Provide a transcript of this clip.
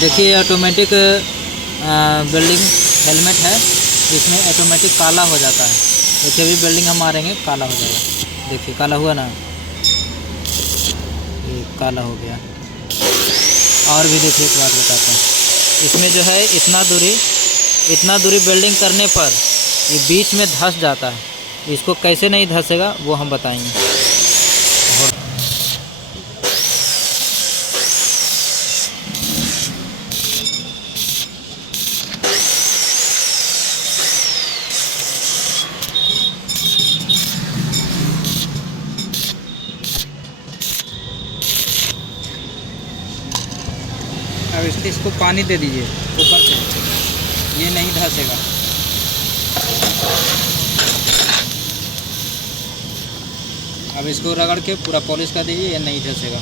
देखिए automatic welding helmet है, इसमें ऑटोमेटिक काला हो जाता है। देखिए अभी वेल्डिंग हम मारेंगे काला हो जाएगा। देखिए काला हुआ ना, ये काला हो गया। और भी देखिए एक बात बताता हूँ, इसमें जो है इतना दूरी वेल्डिंग करने पर ये बीच में धंस जाता है। इसको कैसे नहीं धंसेगा वो हम बताएंगे। अब इसको पानी दे दीजिए ऊपर से, ये नहीं धंसेगा। अब इसको रगड़ के पूरा पॉलिश कर दीजिए, ये नहीं धंसेगा।